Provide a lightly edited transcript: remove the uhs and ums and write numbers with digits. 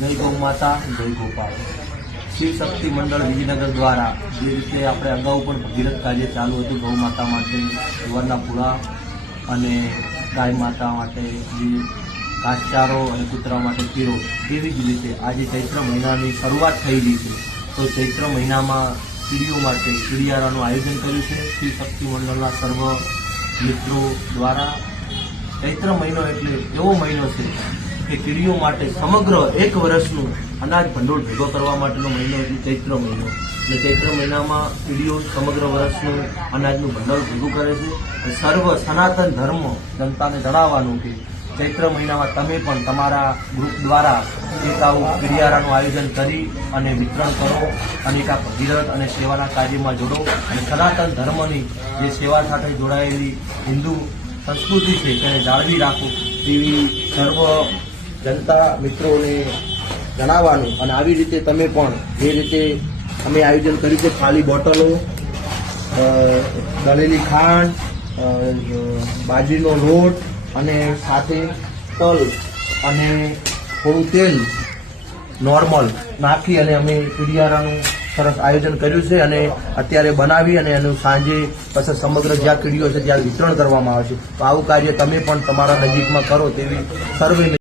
जय गौ माता जय गोपाल। शिव शक्ति मंडल विजयनगर द्वारा जे रीते આપણે અગાઉ પણ ભગીરથ કાર્ય ચાલુ હતું ગૌ માતા માટે જુવારના પૂળા અને ગાય માતા માટે જે ઘાસચારો અને કૂતરા માટે પીરો, તેવી જ રીતે આજે ચૈત્ર મહિનાની શરૂઆત થઈ રહી છે તો ચૈત્ર મહિનામાં કીડીઓ માટે કીડિયારાનું આયોજન કર્યું છે શિવ શક્તિ મંડળના સર્વ મિત્રો દ્વારા। ચૈત્ર મહિનો એટલે એવો મહિનો છે કે કીડીઓ માટે સમગ્ર એક વર્ષનું અનાજ ભંડોળ ભેગો કરવા માટેનો મહિનો એટલે ચૈત્ર મહિનો। એટલે ચૈત્ર મહિનામાં કીડીઓ સમગ્ર વર્ષનું અનાજનું ભંડોળ ભેગું કરે છે। સર્વ સનાતન ધર્મ જનતાને જણાવવાનું કે ચૈત્ર મહિનામાં તમે પણ તમારા ગ્રુપ દ્વારા એક આવું કીડિયારાનું આયોજન કરી અને વિતરણ કરો અને એક આ ભગીરથ અને સેવાના કાર્યમાં જોડો અને સનાતન ધર્મની જે સેવા સાથે જોડાયેલી હિન્દુ સંસ્કૃતિ છે તેને જાળવી રાખો તેવી સર્વ જનતા મિત્રોને જણાવવાનું। અને આવી રીતે તમે પણ જે રીતે અમે આયોજન કર્યું છે ખાલી બોટલો, દળેલી ખાંડ, બાજરીનો લોટ અને સાથે તલ અને થોડું તેલ નોર્મલ નાખી અને અમે કીડિયારાનું સરસ આયોજન કર્યું છે અને અત્યારે બનાવી અને એનું સાંજે પછી સમગ્ર જ્યાં કીડીઓ છે ત્યાં વિતરણ કરવામાં આવે છે। તો આવું કાર્ય તમે પણ તમારા નજીકમાં કરો તેવી સર્વે